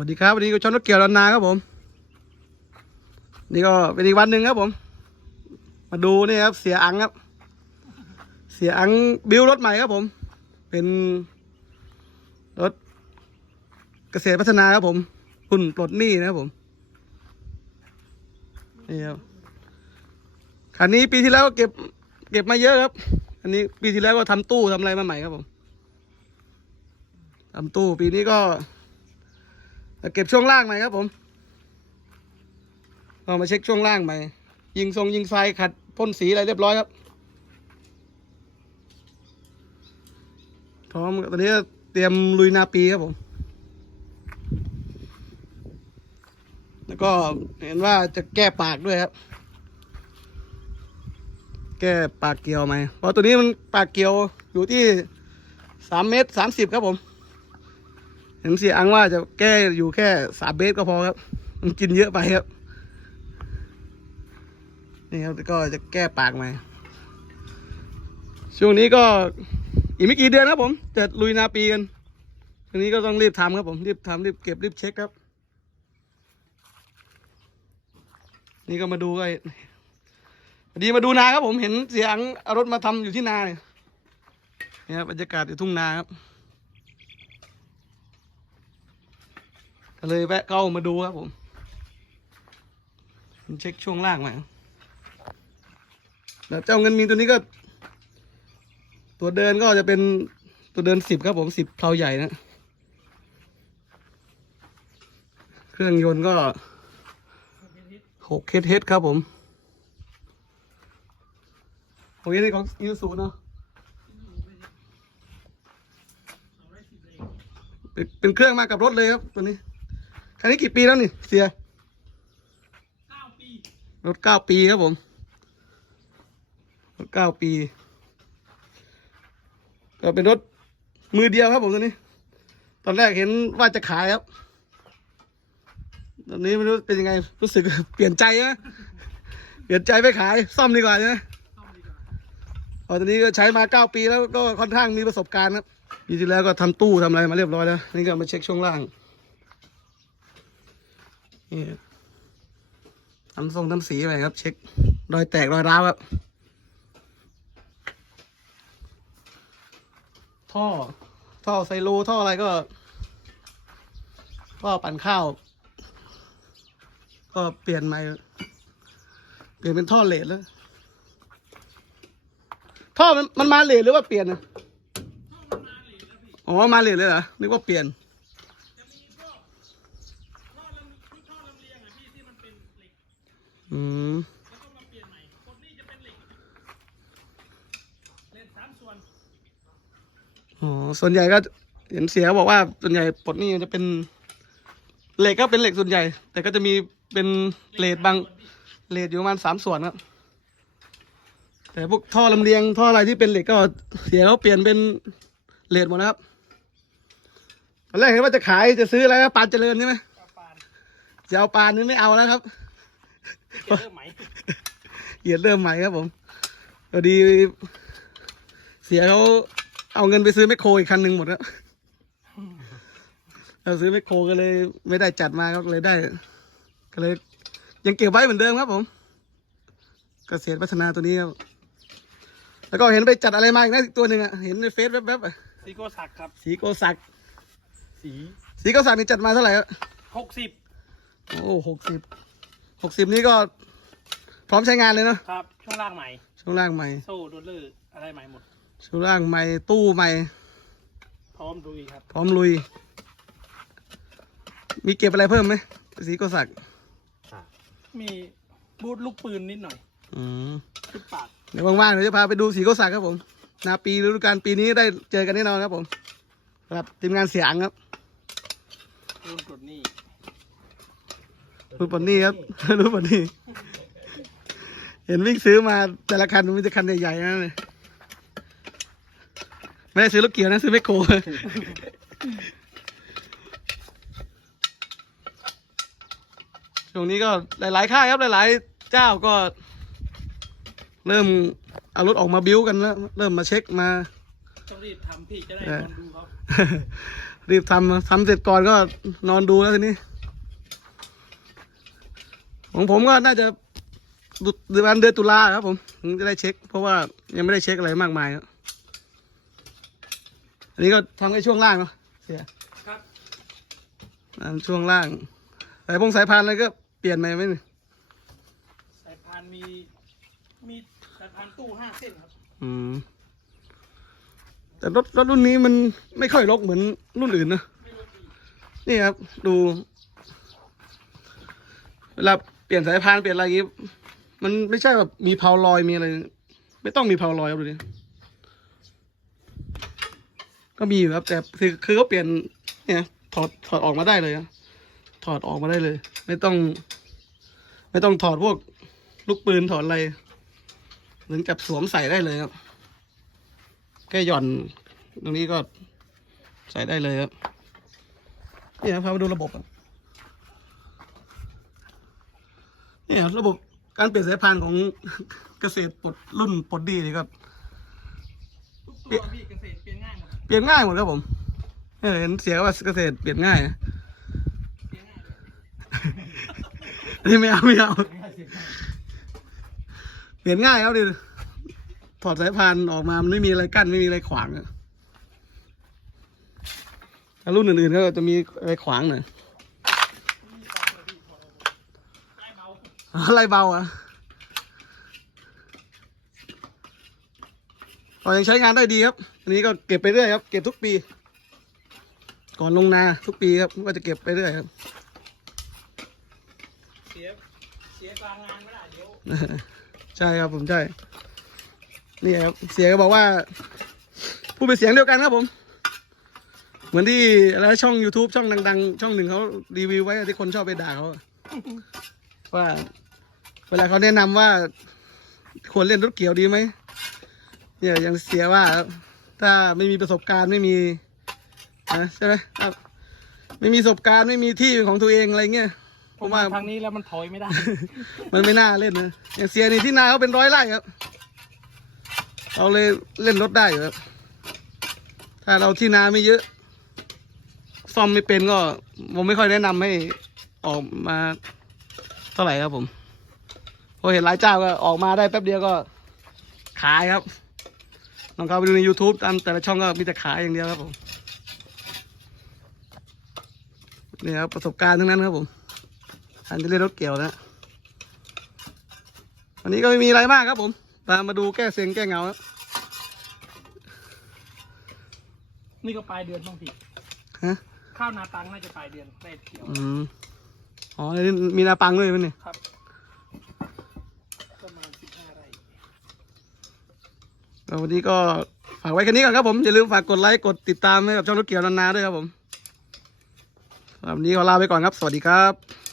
วัสดีครับวันนี้ก็ชอนรถเกี่ยวลันนาครับผม นี่ก็เป็นอีกวันหนึ่งครับผม มาดูนี่ครับ เสียอังครับ เสียอังบิวรถใหม่ครับผม เป็นรถเกษตรพัฒนาครับผมหุ่นปลดหนี้นะครับผมนี่ครับคันนี้ปีที่แล้วก็เก็บ เก็บมาเยอะครับ อันนี้ปีที่แล้วก็ทำตู้ทำอะไรมาใหม่ครับผมทำตู้ปีนี้ก็ เก็บช่วงล่างใหม่ครับผมเรามาเช็คช่วงล่างใหม่ ยิงทรงยิงไฟขัดพ่นสีอะไรเรียบร้อยครับ พร้อมตอนนี้เตรียมลุยนาปีครับผม แล้วก็เห็นว่าจะแก้ปากด้วยครับ แก้ปากเกลียวไหมเพราะตัวนี้มันปากเกลียวอยู่ที่สามเมตรสามสิบครับผม เห็นเสียอังว่าจะแก้อยู่แค่สามเมตรก็พอครับ มันกินเยอะไปครับ นี่ครับก็จะแก้ปากใหม่ช่วงนี้ก็อีกไม่กี่เดือนครับผมจะลุยนาปีกันช่วงนี้ก็ต้องรีบทำครับผมรีบทำรีบเก็บรีบเช็คครับ นี่ก็มาดูก็พอดีมาดูนาครับผมเห็นเสียงเอารถมาทำอยู่ที่นาเนี่ยบรรยากาศอยู่ทุ่งนาครับ เลยแวะเข้ามาดูครับผมเช็คช่วงล่างมาแล้วเจ้าเงินมีตัวนี้ก็ ตัวเดินก็จะเป็นตัวเดินสิบครับผมสิบเพลาใหญ่นะ เครื่องยนต์ก็หกเคสเฮดครับผมโอ้ยนี่ของยูสูเนาะเป็นเครื่องมากับรถเลยครับตัวนี้ นนี้กี่ปีแล้วนี่เสียรถเก้าปีครับผม รถเก้าปี ก็เป็นรถมือเดียวครับผมตัวนี้ ตอนแรกเห็นว่าจะขายครับ ตอนนี้ไม่รู้เป็นยังไง รู้สึกเปลี่ยนใจไหมเปลี่ยนใจไม่ขายซ่อมดีกว่าใช่ไหมพอตอนนี้ก็ใช้มาเก้าปีแล้วก็ค่อนข้างมีประสบการณ์ครับปีที่แล้วก็ทำตู้ทำอะไรมาเรียบร้อยแล้ว นี่ก็มาเช็คช่วงล่าง นี่ทำทรงทำสีไปครับ เช็ค รอยแตกรอยร้าวครับท่อ ท่อไซโลท่ออะไรก็ท่อปั่นข้าว ก็เปลี่ยนใหม่เปลี่ยนเป็นท่อเลดแล้ว ท่อมันมันมาเลดหรือว่าเปลี่ยนนะอ๋อ มาเลดเลยเหรอนึกว่าเปลี่ยน อืม อ๋อส่วนใหญ่ก็เห็นเสียบอกว่าส่วนใหญ่ปลดหนี่จะเป็นเหล็กก็เป็นเหล็กส่วนใหญ่ แต่ก็จะมีเป็นเลดบางเลดอยู่ประมาณสามส่วนครับแต่พวกท่อลำเลียงท่ออะไรที่เป็นเหล็กก็เสียเขาเปลี่ยนเป็นเลดหมดแล้วครับตอนแรกเห็นว่าจะขายจะซื้ออะไรนะปานเจริญใช่ไหมปานจะเอาปานนี้ไม่เอาแล้วครับเริ่มไหมเหยียดเริ่มใหม่ครับผมพอดี เสียเขา เอาเงินไปซื้อแมคโครอีกคันหนึ่งหมดแล้วเราซื้อแมคโครก็เลย ไม่ได้จัดมาก็เลยได้ ก็เลย ยังเก็บไว้เหมือนเดิมครับผมเกษตรพัฒนาตัวนี้ครับ แล้วก็เห็นไปจัดอะไรมาอีกนะอีกตัวหนึ่งอะเห็นในเฟซแวบๆอะซีโก้สักครับ สีโกสักสีสีโกสักนี่จัดมาเท่าไหร่ครับหกสิบโอ้หกสิบหกสิบนี้ก็ พร้อมใช้งานเลยเนาะครับ ช่วงล่างใหม่ช่วงล่างใหม่ โซ่ดูดลืออะไรใหม่หมด ช่วงล่างใหม่ตู้ใหม่ พร้อมดูอีกครับ พร้อมลุย มีเก็บอะไรเพิ่มไหมสีโกสักมีบูทลูกปืนนิดหน่อยอืมขึ้นปากเดี๋ยวว่างๆเดี๋ยวจะพาไปดูสีโกสักครับผมนาปีฤดูกาลปีนี้ได้เจอกันแน่นอนครับผมครับทีมงานเสียงครับรุ่นกดนี่รุ่นปนนี่ครับรุ่นปนนี่ เห็นวิ่งซื้อมาแต่ละคันมันจะคันใหญ่ๆนั่นเลย ไม่ได้ซื้อรถเกียวนะซื้อแมคโครช่วงนี้ก็หลาย ๆ ค่ายครับ หลาย ๆ เจ้าก็ เริ่มเอารถออกมาบิ้วกันแล้ว เริ่มมาเช็คมาต้องรีบทำพี่จะได้เออนอนดูเขารีบทำทำเสร็จก่อนก็นอนดูแล้วทีนี้ ของผมก็น่าจะดุเดือนเดือนตุลาครับผมถึงจะได้เช็ค เพราะว่ายังไม่ได้เช็คอะไรมากมายครับ อันนี้ก็ทำแค่ช่วงล่างเนาะเสียครับอันช่วงล่างสายพงสายพานอะไรก็เปลี่ยนใหม่ไหมนี่สายพานมีมีสายพานตู้ห้าเส้นครับ อืม แต่รถรถรุ่นนี้มันไม่ค่อยรกเหมือนรุ่นอื่นนะไม่รู้ดีนี่ครับ ดู เวลาเปลี่ยนสายพานเปลี่ยนอะไรอย่างงี้ มันไม่ใช่แบบมีเพาลอยมีอะไร ไม่ต้องมีเพาลอยครับดูดิ ก็มีอยู่ครับ แต่คือคือเขาเปลี่ยนเนี่ยถอดถอดออกมาได้เลยอะถอดออกมาได้เลย ไม่ต้อง ไม่ต้องถอดพวกลูกปืนถอดอะไรถึงจับสวมใส่ได้เลยครับแค่หย่อน ตรงนี้ก็ใส่ได้เลยครับนี่ครับพามาดูระบบครับนี่ครับระบบการเปลี่ยนสายพานของเกษตรปลดรุ่นปลดดีนี่ก็ทุกตัวเกษตรเปลี่ยนง่ายหม เปลี่ยนง่ายหมดครับผม เออเห็นเสียว่าเกษตรเปลี่ยนง่ายนะนี่ไม่เอาไม่เอาเปลี่ยนง่ายครับดิถอดสายพานออกมามันไม่มีอะไรกั้นไม่มีอะไรขวางอะถ้ารุ่นอื่นๆก็จะมีอะไรขวางหน่อยอะไรเบาอะก็ยังใช้งานได้ดีครับ อันนี้ก็เก็บไปเรื่อยครับ เก็บทุกปี ก่อนลงนาทุกปีครับก็จะเก็บไปเรื่อยครับ เสียเสียกลางงานไม่ได้เดี๋ยวใช่ครับผมใช่ นี่ครับเสียก็บอกว่าพูดเป็นเสียงเดียวกันครับผม เหมือนที่อะไรนะช่อง YouTube ช่องดัง ๆ ช่องหนึ่งเขารีวิวไว้ที่คนชอบไปด่าเขาอะว่า เวลาเขาแนะนำว่าควรเล่นรถเกี่ยวดีไหมเนี่ยยังเสียว่า ถ้าไม่มีประสบการณ์ไม่มีนะใช่ไหมครับไม่มีประสบการณ์ไม่มีที่เป็นของตัวเองอะไรเงี้ยผผมมว่าทางนี้แล้วมันถอยไม่ได้ มันไม่น่าเล่นนะอย่างเสียนี่ที่นาเขาเป็นร้อยไร่ครับเราเลยเล่นรถได้อยู่ครับถ้าเราที่นาไม่เยอะ ซ่อมไม่เป็นก็ ผมไม่ค่อยแนะนำให้ออกมาเท่าไหร่ครับผมเพราะเห็นหลายเจ้าก็ออกมาได้แป๊บเดียวก็ขายครับ ลองเข้าไปดูใน YouTube ตามแต่ละช่องก็มีแต่ขายอย่างเดียวครับผมนี่ครับประสบการณ์ทั้งนั้นครับผมท่านจะเล่นรถเกี่ยวนะวันนี้ก็ไม่มีอะไรมากครับผมตามมาดูแก้เซ็งแก้เหงาครับนี่ก็ปลายเดือนบ้างพี่ฮะข้าวนาตังน่าจะปลายเดือนได้เกี่ยวอืมอ๋อนี่มีนาปังด้วยมั้ยเนี่ยครับ ประมาณสิบห้าไร่ แล้ ววันนี้ก็ฝากไว้แค่นี้ก่อนครับผม อย่าลืมฝากกดไลค์ กดติดตามให้กับช่องรถเกี่ยวนานๆด้วยครับผมวันนี้ขอลาไปก่อนครับ สวัสดีครับ